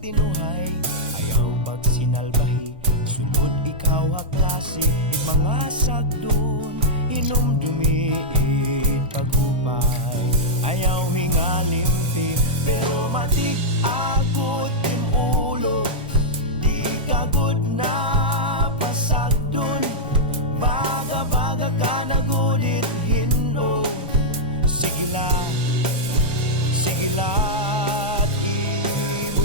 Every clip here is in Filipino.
tinuhay, ayaw pag sinalbahi. Sulod ikaw ha klase, mga sagdon, inom dumiit pagupay. Ayaw hingalimpi, pero matik agot tim ulo. Di kagod na pasagdon, baga-baga ka nagunit hindo. Sigila, sigilat imo.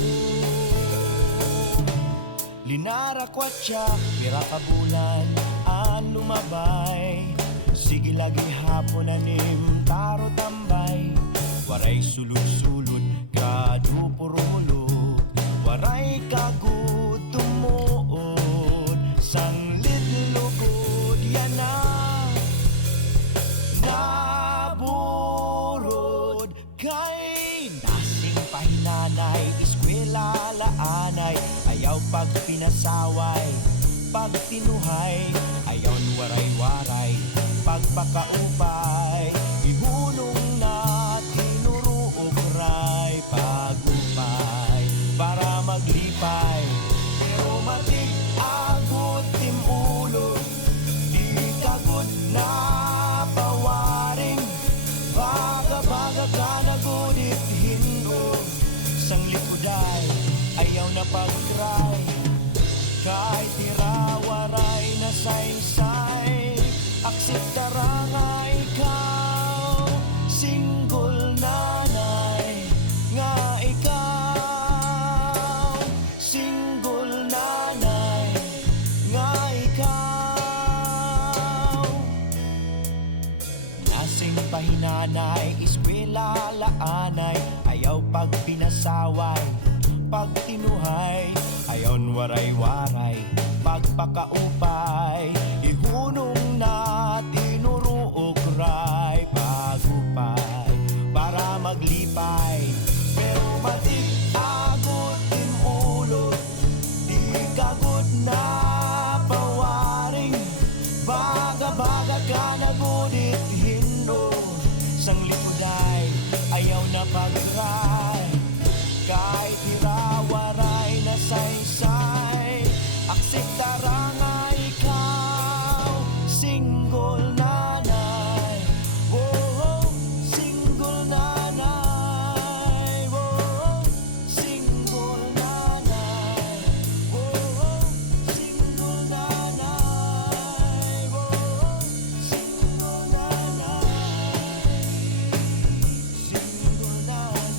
Linarakwat siya, pira ka bulan, ang lumabay. Sige lagi hapon anim, taro tambay. Waray sulod-sulod, grado purulo. Waray kagud tumuod, sanglit lugod yan na. Naburod kay nasing pahinanay, eskwela laanay. Ayaw pag pinasaway, pag tinuhay, ayaw waray-waray, pagpakaupay. Ihunong na tinuruog ray pagupay, para maglipay. Pero matik agot tim ulo, di kagod na pawaring, baga-baga ka nagunit hindo. Sang likuday, ayaw na pag-cry, kahit tirawaray na say-say. Akseptara nga ikaw, single nanay, nga ikaw, single nanay, nga ikaw. Nasing pahinanay, eskwela laanay, ayaw pag pinasaway, pag tinuhay, ayon waray-waray, pagpakaupay. Ihunong na tinuruok ray pagupay, para maglipay. Pero matik agot tim ulo, di kagod na pawaring, baga-baga ka nagunit hindo. Sang likuday, ayaw na pag-cry, kahit tirawaray na say-say. Akseptara nga ikaw, single nanay. Oh, single nanay. Oh, single nanay. Oh, single nanay. Oh, single nanay. Single nanay.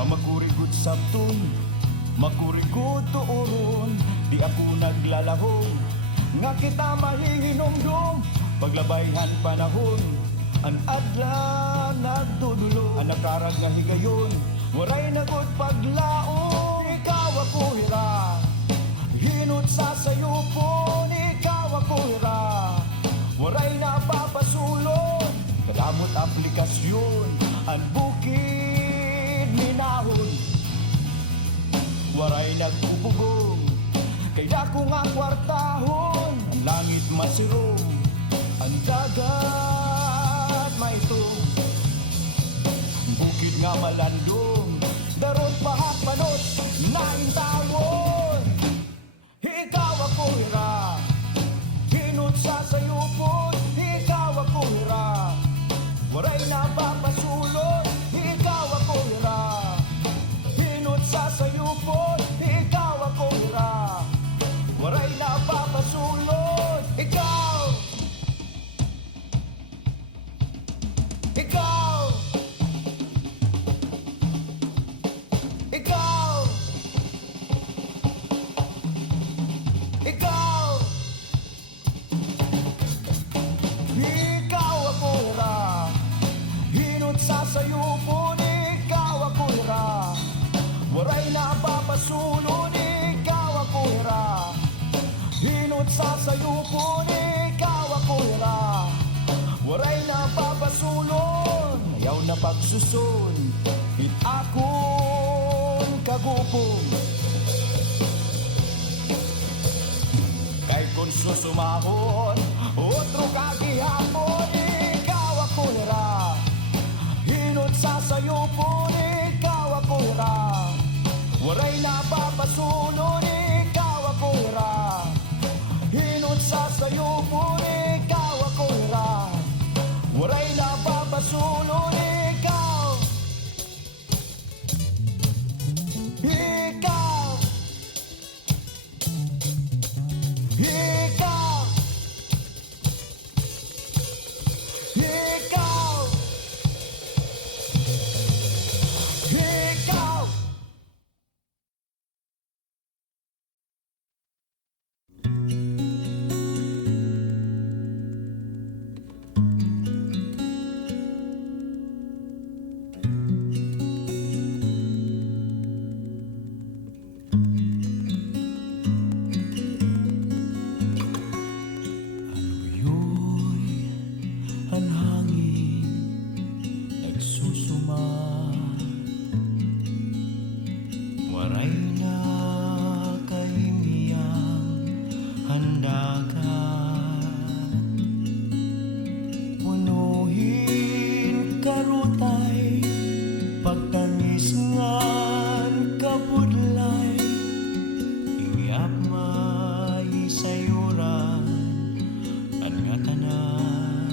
Kamagurigod sabton, magurigod tuoron, di ako naglalahon, nga kita mahihinomdom. Paglabayhan panahon, ang adla nagdudulo, ang nakarag nga higayon, waray nagod paglaon. Ikaw ako hira, hinot sa sayupon. Ikaw ako hira, waray na papasulon. Kadamot aplikasyon, ang bukid minahon, waray nagpupugong, kay dako nga kwartahon. Ang langit masirong, ang dagat maitong, bukid nga malandong, daron pahat-panot naintawon. Ikaw ako hira, hinot sa sayupon. Ikaw ako hira, waray na papasulon. Ikaw ako hira, hinot sa sayupon. Ikaw ako hira, waray na papasulon. Ikaw, ikaw, sasayupon, ikaw ako hira. Waray na papasulon, ayaw na pagsusun, hit akong kagupong. Kay kung susumahon, otro kagihapon, ikaw ako hira. Hinot sasayupon, ikaw ako hira. Waray na papasulon, ikaw ako hira. Hinot sasayupon, ikaw ako hira. Waray na papasulon, ikaw. Ikaw. Ikaw. Ikaw. Ikaw. Anuyoy ang hangin nagsusuma. Waray na kahimiyang handagan. Punuhin karutay, pagtangis ngan kabudlay. Iyap maisayuran ang nga tanan.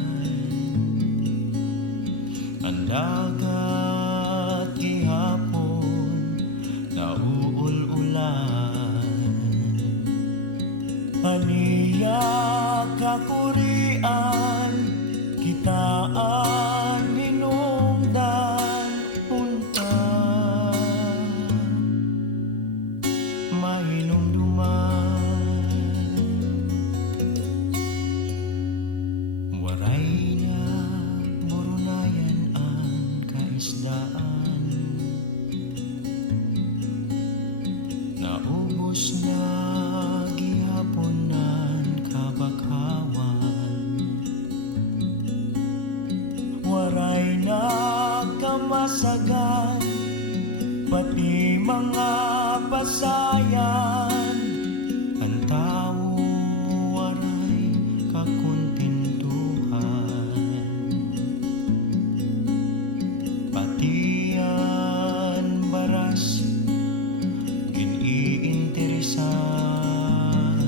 Ang dagat gihapon nauul-ulan. Aniya kakurian, kitaan minungdan punta. Mahinumduman, waray na murunayan ang kaisdaan. Naubos na gihapon ng kabakawan. Waray na kamasagan, pati mga pasayan. Ang tao waray kakuntintuhan, pati yan baras giniinteresan.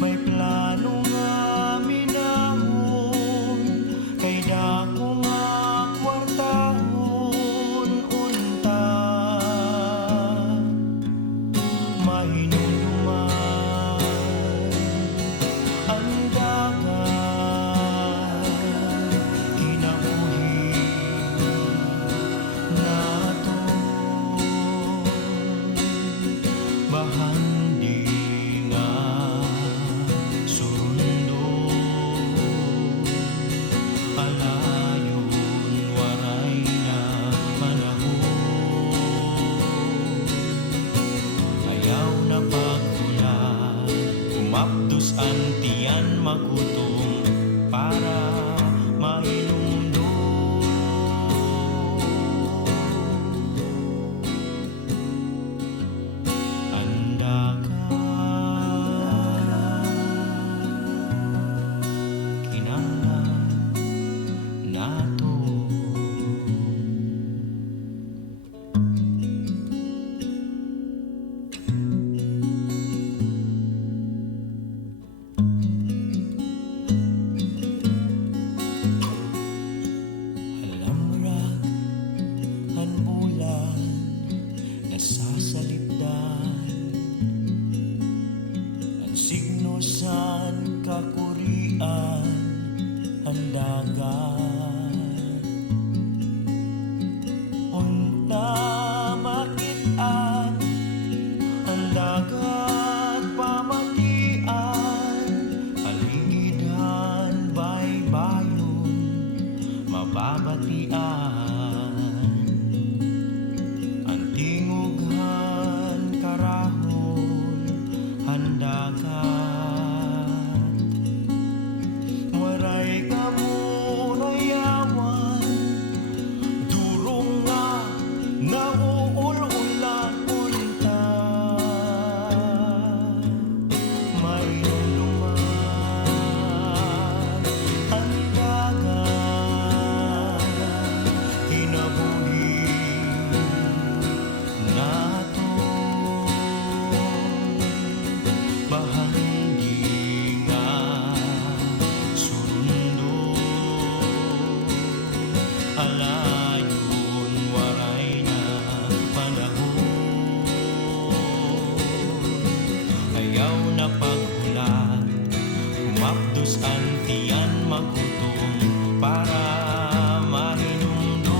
May plano nga minahon, kay dako nga kwartahon unta. Mahinuluman ang dagat, kinabuhi nato. Bahandi nga surundo, alayon waray na panahon. Ayaw na paghula, umapdos ang tiyan magutom para mahinumdum. Ang dagat kinahanglan nato. Alamrag ang bulan nasasalipdan, ang signo san kakurian ang dagat. Unta makitaan ang dagat pamatian, aligidan baybayon mababatian. Ang tingughan karahon handagan. sayaw na paghulat, humapdos ang tiyan magutom para mahinumdum.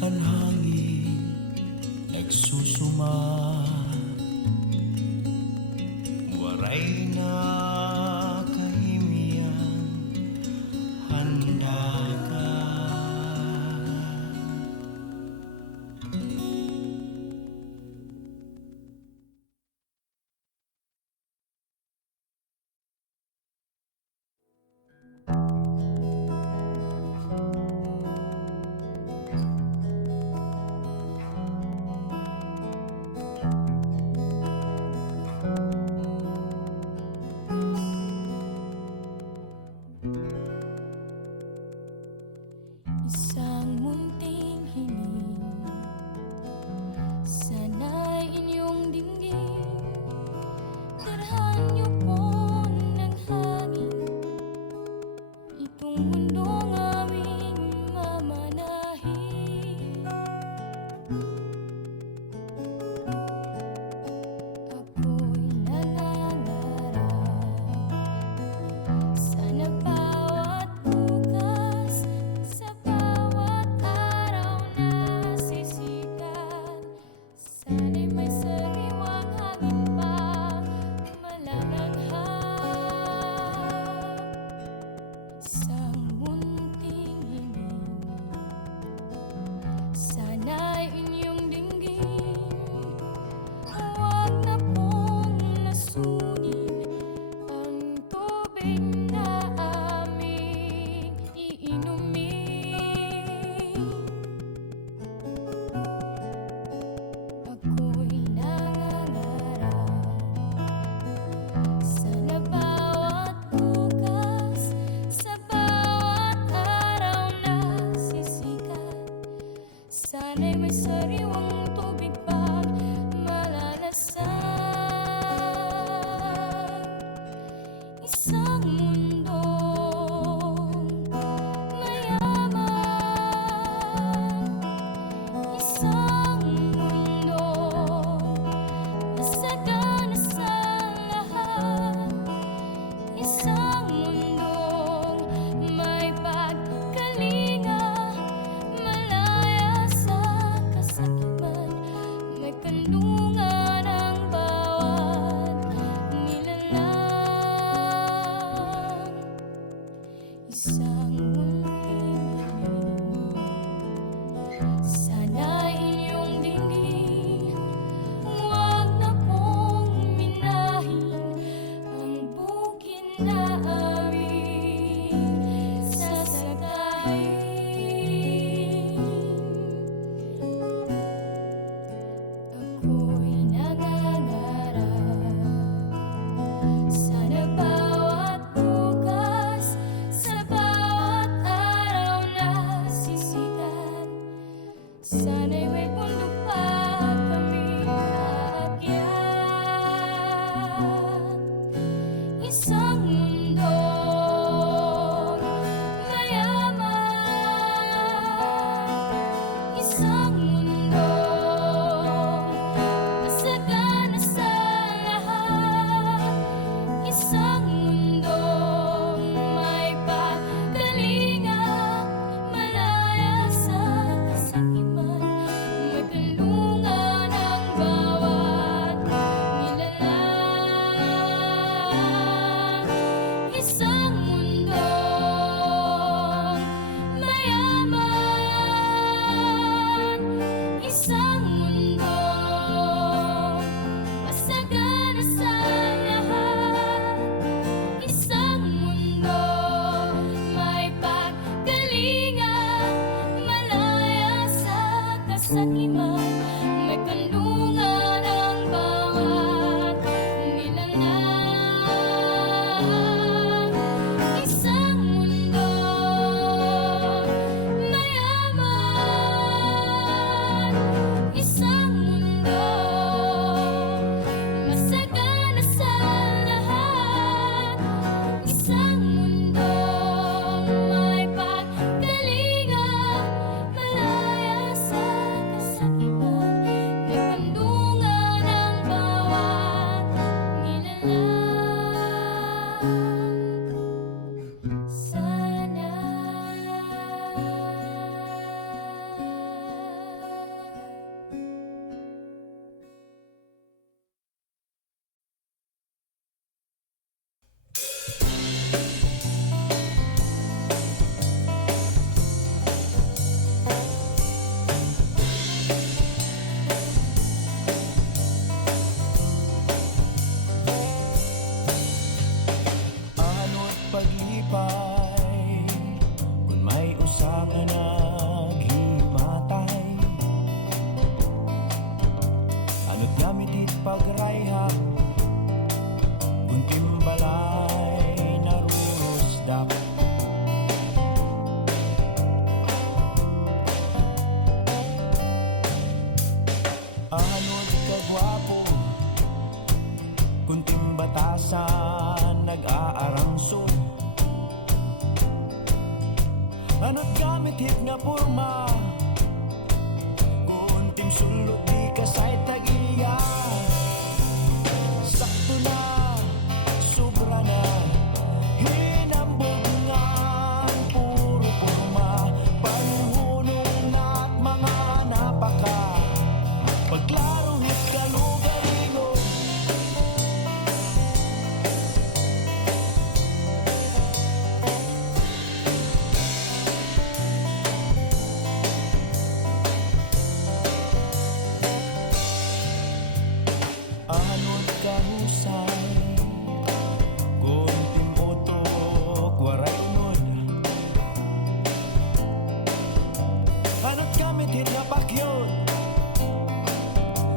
Ang nagsusuma, waray na kahimian, handa ka. Isang munting hiling, sana'y inyong dinggin, darhan niyo po ng hangin, itong mundong aming mamanahin. Ako'y nangangarap, sana bawat bukas, sa bawat araw na sisikat, sana'y may sariwang hangin pa malanghap. Isang munting hiling, sana'y inyong dinggin, huwag na pong lasunin ang tubig na aming iinumin. Ako'y nangangarap, sana bawat bukas, sa bawat araw na sisikat, sana'y may sariwang tubig pang malalasan. Isang mundong mayaman, isang mundong masagana sa lahat, isang mundong may pagkalinga, malaya sa kasakiman, kamitit nga porma, kuntim sulod di kasay tagiya. Sakto na, sobra na, hinambog nga ang puro porma, panghunong na at mga napaka, paglaro hit kalugaringo. Anod kahusay, kuntim utok, waray unod. Anod kamitit nga pakyod,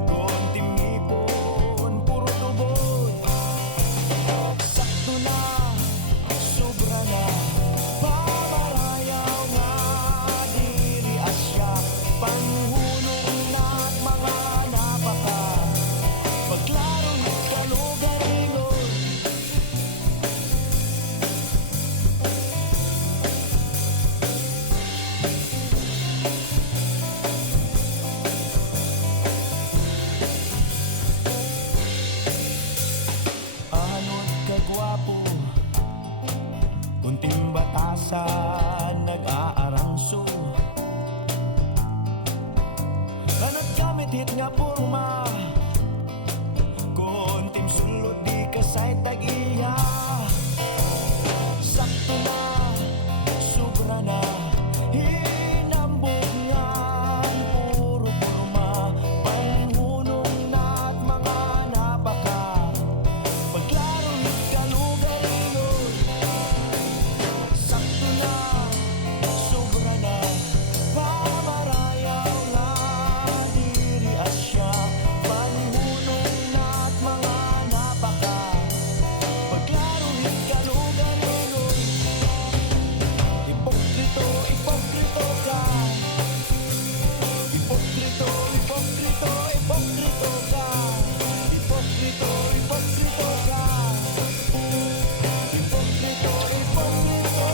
kuntim ipon, puro tubod. Sakto na, sobra na, pamarayaw nga diri asya, panghunong na at mga napaka, paglaro ng kalugaringon. Anod kagwapo, kunting batasan nag-aarangso. Anod kamitit nga porma, kuntim sulod di kasay tagiya. Sakto na, sobra na, hinambog nga ang puro porma, panghunong na at mga napaka, paglaro hit kalugaringon. Sakto na, sobra na, pamarayaw nga diri asya, panghunong na at mga napaka, paglaro hit kalugaringon. Ipokrito, ipokrito ka, ipokrito, ipokrito, ipokrito ka, ipokrito, ipokrito ka, ipokrito, ipokrito ka.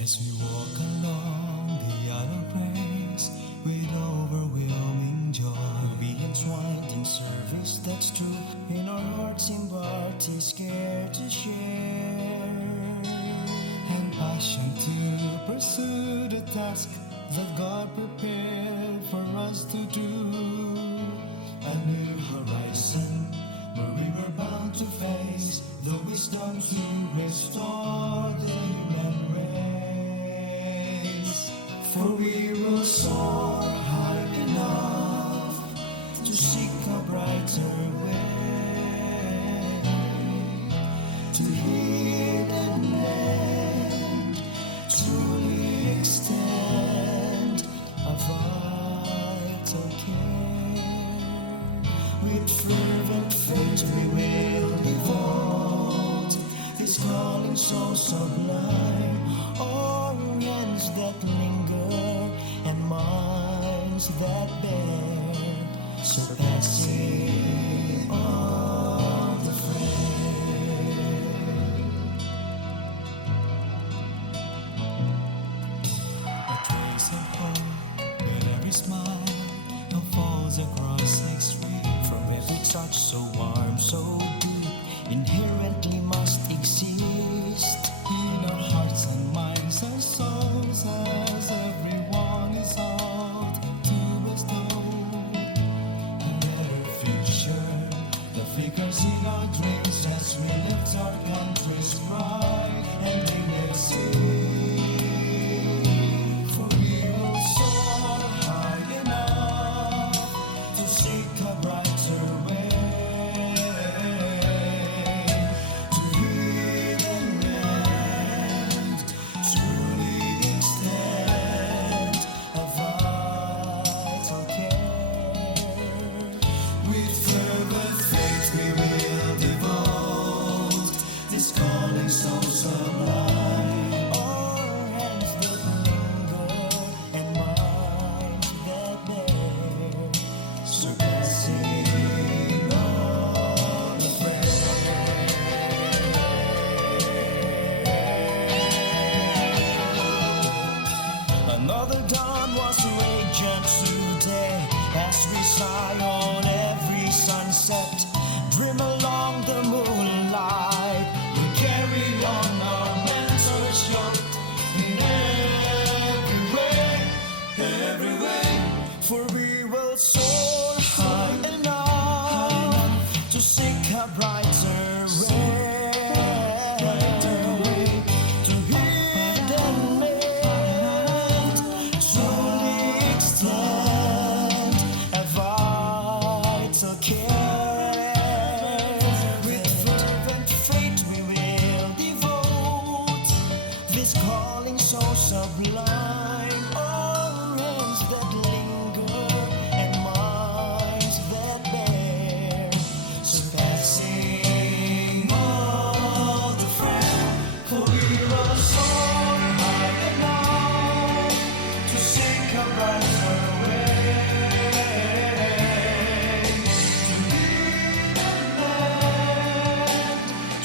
As we walk along the other place with overwhelming joy, we entwined in service that's true. In our hearts, embodied, scared to share, and passion to pursue the task that God prepared for us to do. A new horizon where we were bound to face the wisdom to restore the human race. For we will soar high enough to seek a brighter way, to heed and lend, truly extend a vital care. With fervent faith we will devote this calling so sublime. Organs that linger and minds that bear, surpassing all the frame. A trace of hope with every smile now falls across next week. From every touch so warm, so deep, inherently must exist in our hearts and minds and souls, as everyone is out to bestow a better future that flickers in our dreams as we lift our country's pride and legacy. For we will soar high enough Zion every sunset, dream along the moonlight. We carry on our mentors young in every way, for we will soar high enough to seek a brighter way, to hidden land, truly extend a vital care. With fervent faith we will devote this calling so sublime. All hands that linger and minds that bear, surpassing all the friend. For we will soar high enough to seek a brighter way,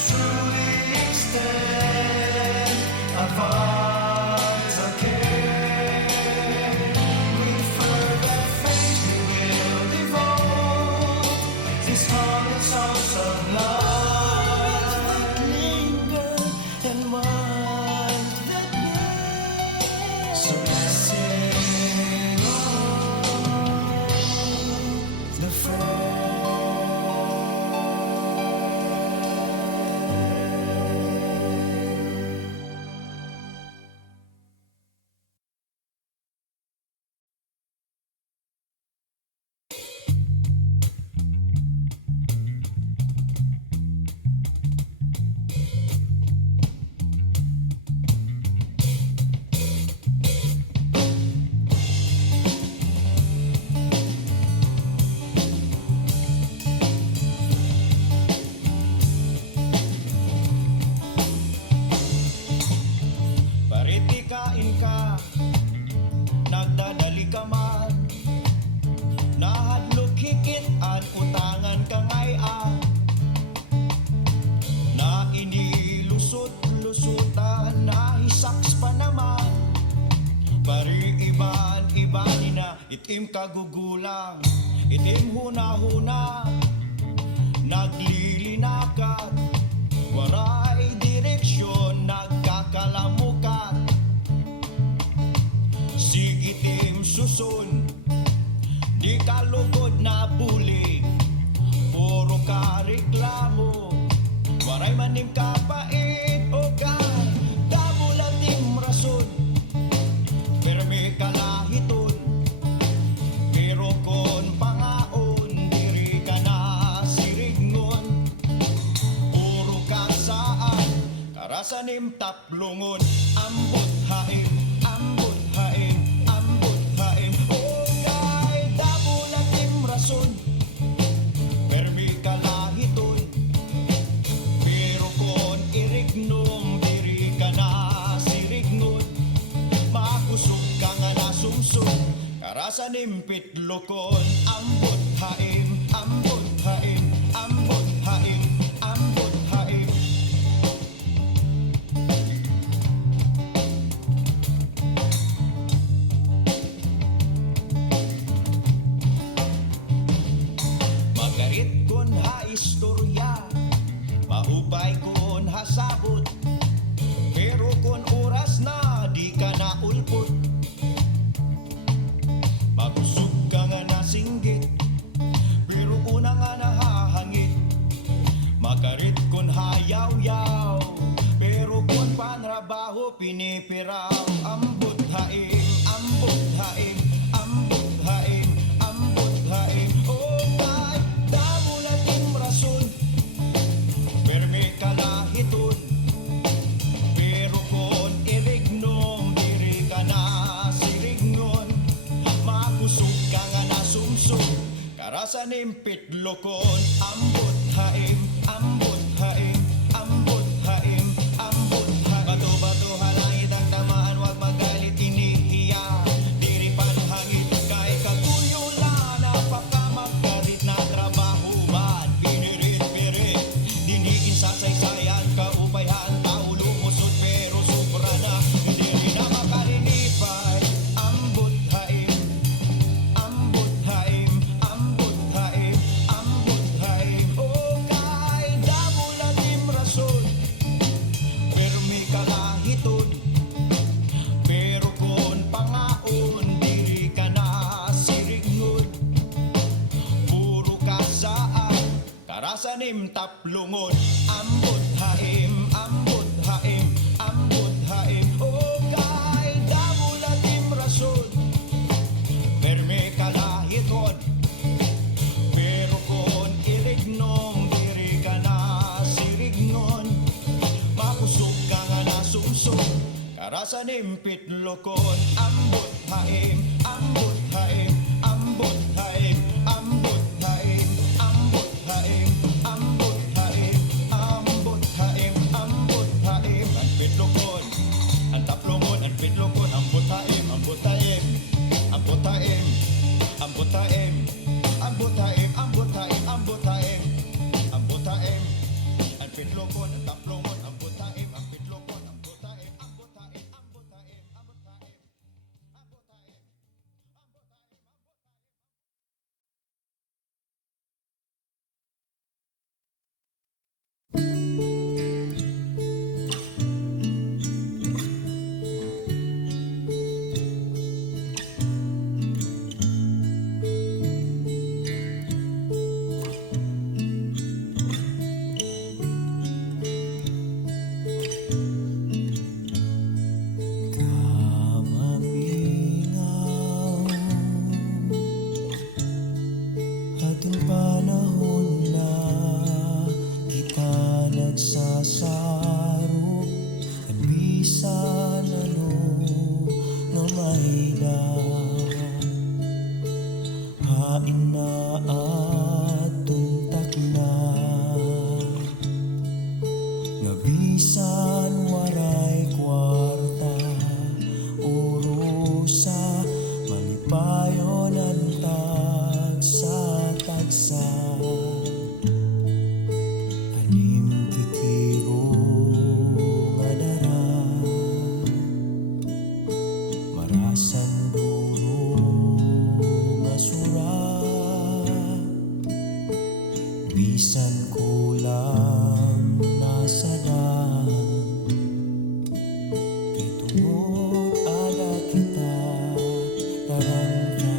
truly extend a vital care. With fervent faith we will devote this calling so sublime. Linger and minds that bear, surpassing all the friend. Pariti kain ka, nagdadali ka man, nahadlok higit an utangan ka ngayon, na inilusot-lusutan, nahisaks pa naman. Bari iban na itim kagugulang, itim huna-huna, naglilinakat, waray direksyon, nagkakalamukat. Sigitim susun, di ka lugod na buli, puro ka reklamo, waray manim kapait o kay damulating rason. Perme kalahiton, pero kon pangaon, diri ka na sirignon. Puro ka saan, karasanim taplungon, ambot hain, ambot hain, ambot hain. O kay damulating rason, perme kalahiton, pero kon irignom, diri ka na sirignon. Makusog ka nga nasumsum, karasanim pitlokon, ambot hain, ambot hain, ambot hain, ambot hain. Magait kon ha istorya, mahupay kon ha sabot, pero kon oras na di ka na ulpot. Makusog ka nga nasinggit, pero una nga nahahangit. Makarit kon hayaw-yaw, pero kon panrabaho pinipiraw. Ambot haing, ambot haing, ambot haing, ambot haing. O kay damulating rason, perme kalahiton, pero kon irignom, diri ka na sirignon. Makusog ka nga nasumsum, karasanim pitlokon, ambot haing, ambot haing, ambot haing, ambot haing. Bato-bato halangit ang tamaan, wag magalit inihiya, diri panhangit kay kagunyo la, napakamagkarit na trabaho man, pinirit-pirit, dinigin sa saysayan, kaupayhan, tao lumusot pero sobra na, diri na makalinipay. Ambot haing, ambot haing, ambot Karasanim taplungon, ambot haim, ambot haim, ambot haim. O kay damulatim rason, perme kalahiton. Pero kung irignom, diri ka na sirignon. Makusog ka nga nasumsog, karasanim pitlokon, ambot haim, ambot haim, ambot haim, ambot haim, ambot haim, ambot haim, ambot haim, ambot haim. Ang pitlokon, ang taplongon, ang pitlokon, ambot haim, ambot haim, ambot haim, ambot haim, ambot haim, ambot haim, ambot haim, ambot haim. Ang pitlokon, ang taplongon, ambot haim, ang pitlokon, ambot haim, ambot haim, ambot haim, ambot haim, ambot haim. Kamaminaw, atong panahon na kita nagsasaro, at bisan ano nga mahina, hain na at tuntak na, nga bisan waray kwarta, urusa, malipayon ang tagsa-tagsa. Anim kikiro nga dara, marasan duro nga sura, bisan kulang nasa daan, kay tungod ada kita tarangka.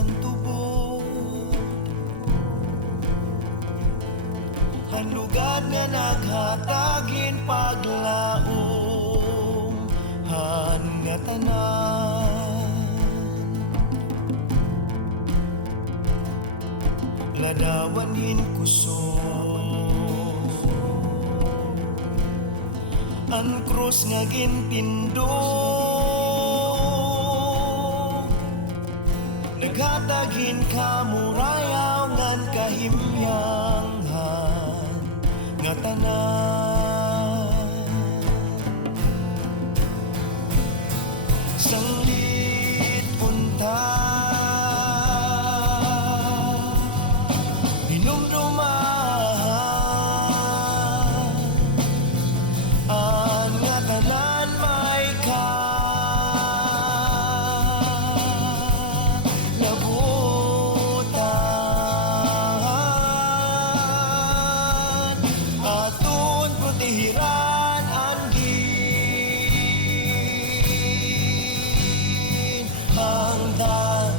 hantubok, hanlugad nga naghatagin paglaom, han nga tanan. Ladawan hinkusog, ang krus nga gintindog, naghatagin kamurayaw ngan kahimyanghan nga tanan. Sanglit punta, hinumduman, ang nga tanan may kalabutan, atun protehiran ang ginhangdan.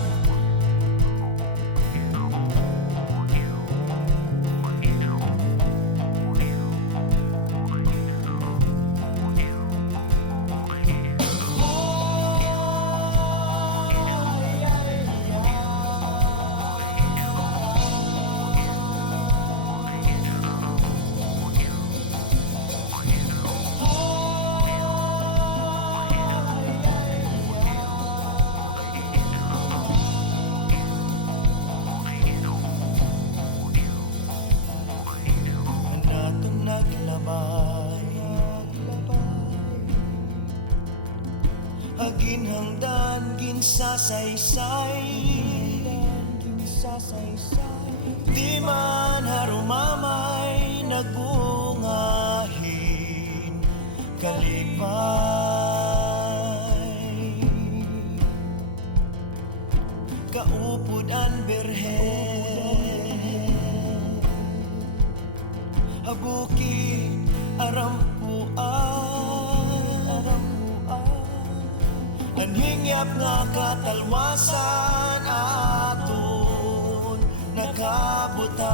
Naton naglabay, agin hangdan ginsasaysay, di man harumamay nagbungahin kalipay, kaupod ang berhen, habukin arampuan, anhingyap nga katalwasan aton nakabutan.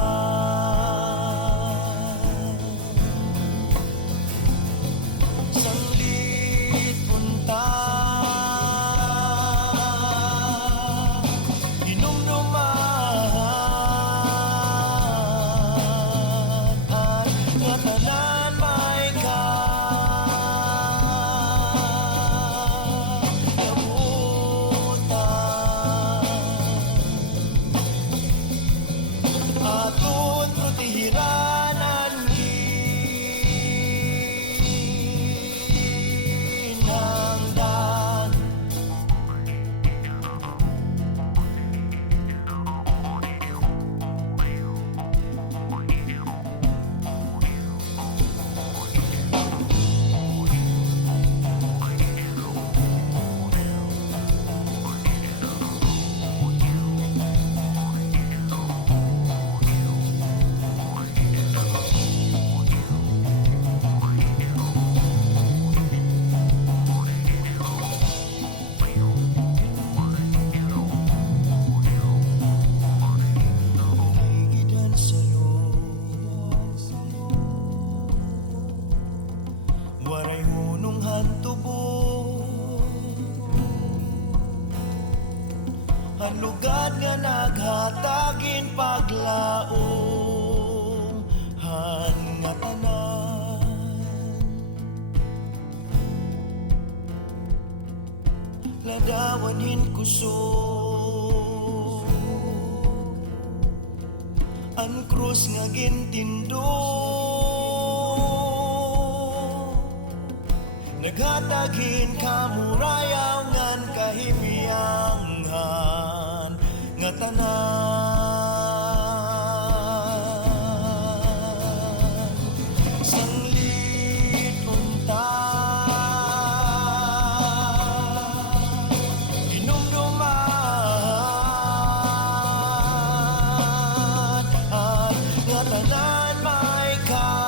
Sanglit punta, hinumduman, at nga tanan may kalabutan, atun protehiran ang ginhangdan. Ligidan sa loob, waray hunong hantubok, hanlugad nga naghatagin paglaom, han nga tanan. Ladawan hinkusog, ang krus nga gintindog, naghatagin kamurayaw ngan kahimyanghan nga tanan. Sanglit punta, hinumduman, at nga tanan may kalabutan,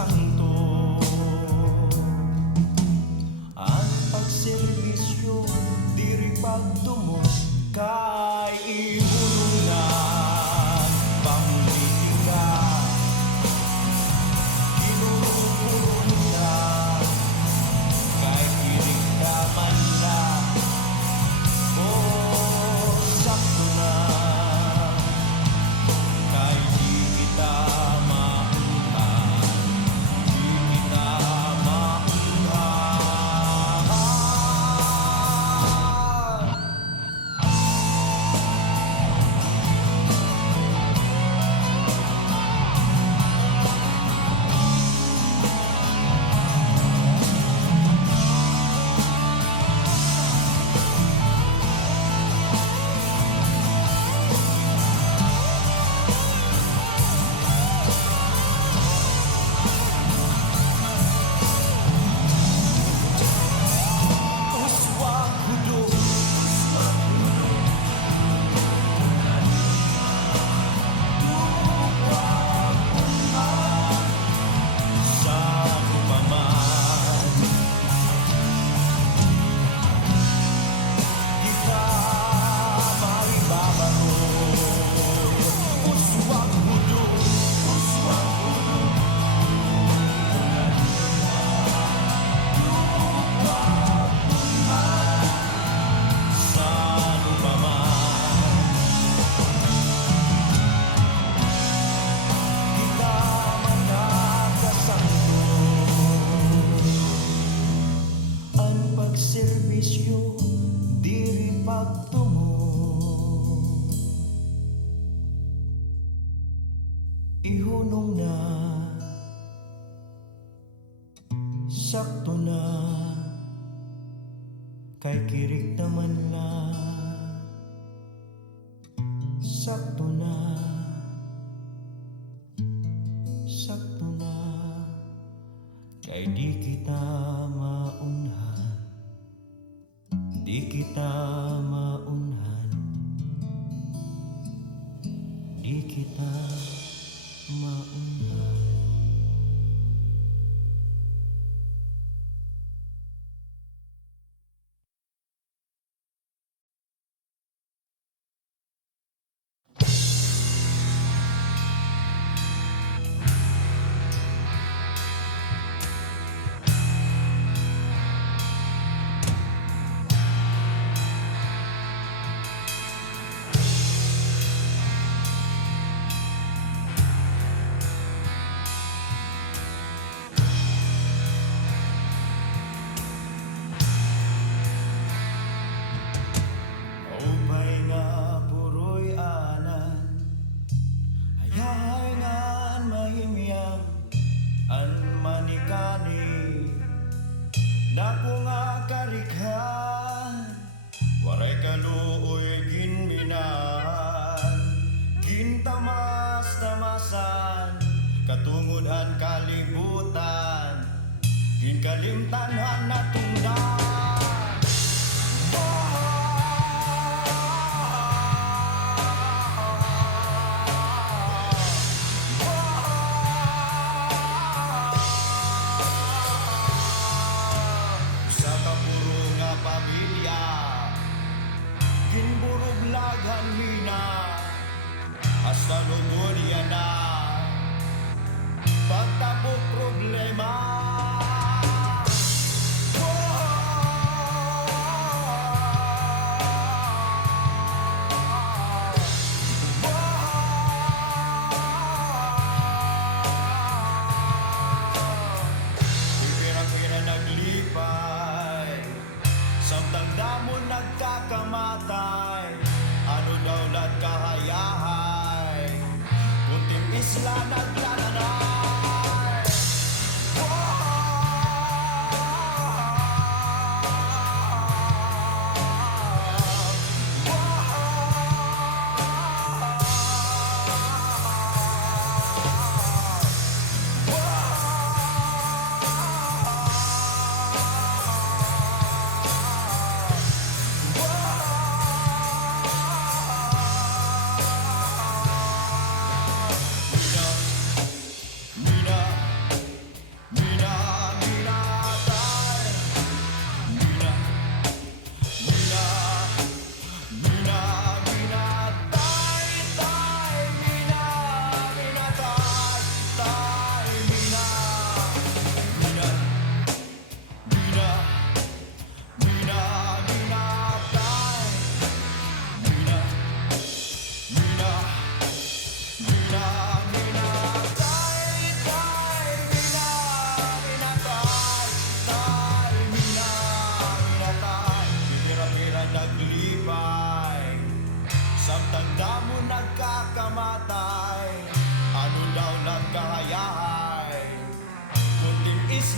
kasangto. Ang pagserbisyo diri pagtumo kay ibulunan pamilitika ginurong na kay kinikdaman na o sakto na kay di kita maunhan, di kita maunhan. Uswag hudo sa kumaman, kita maibabaro. Uswag hudo sa kumaman, kita manakasangko. Ang pagserbisyo diri pagtumo, ihunong na sakto na kay kirik naman na sakto na kay di kita maunhan, di kita maunhan, di kita maunhan. Upay nga puroy anan, hayay ngan mahimyang an manikani. Dako nga karikhan, waray kaluoy ginminahan, gintamas-tamasan, katungudhan kalibutan, ginkalimtanan na tungdan.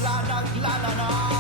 bigla naglalanay.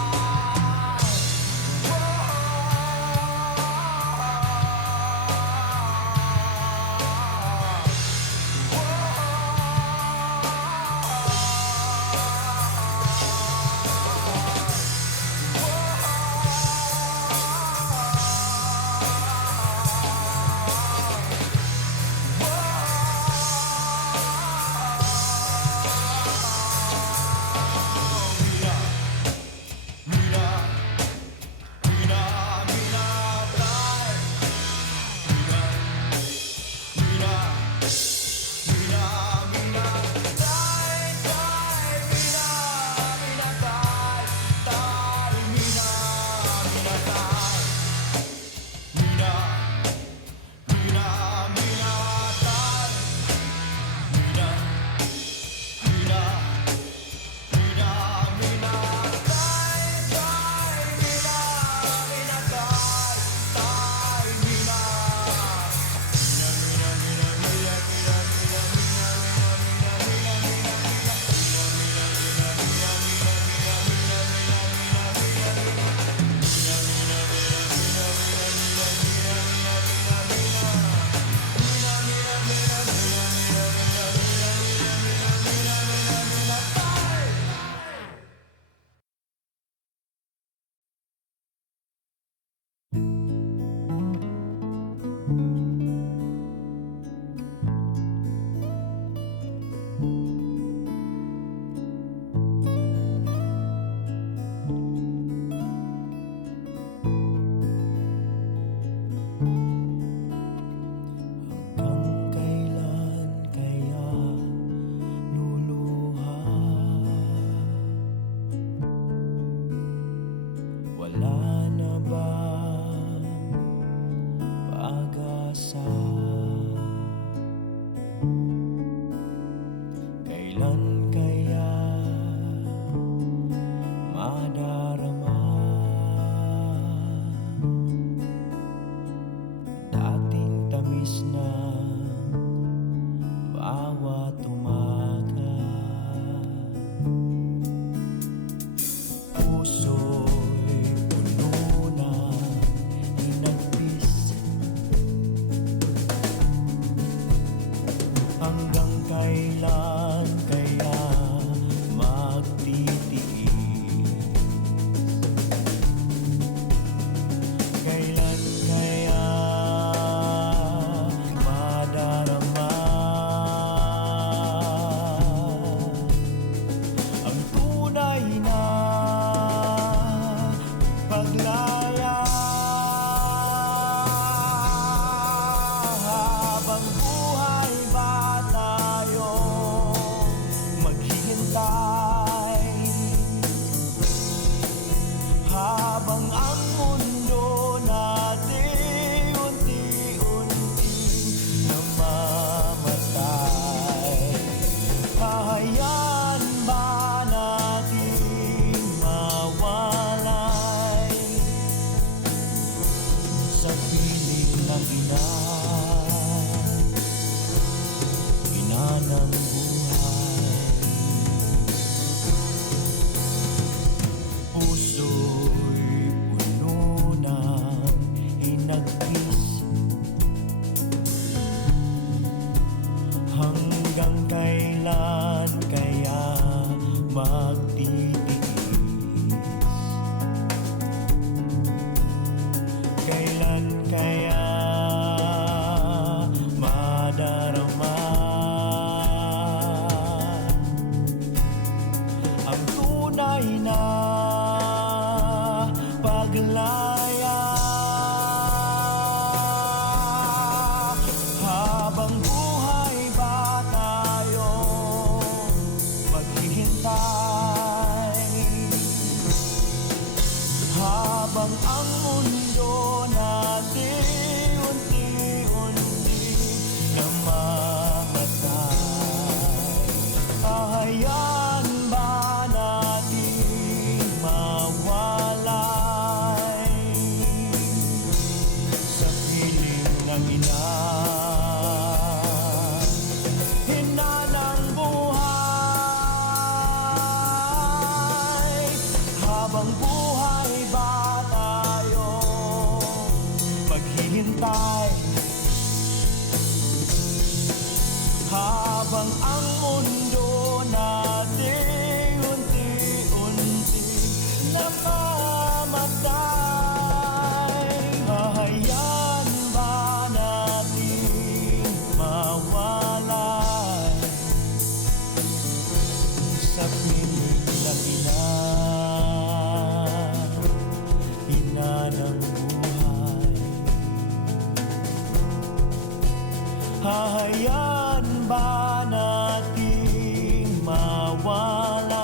ba nating mawalay?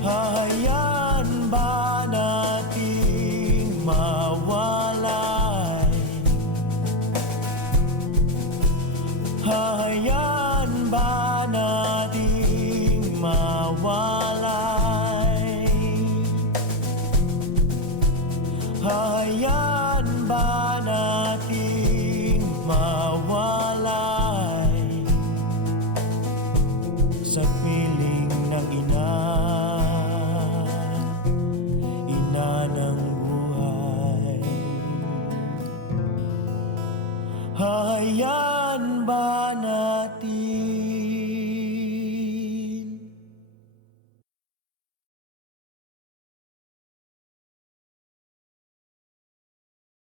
Hahayaan ba nating mawalay? Hahayaan ba nating mawalay? Hahayaan ba nating mawalay? Sa piling ng ina ng buhay. Hahayaan ba natin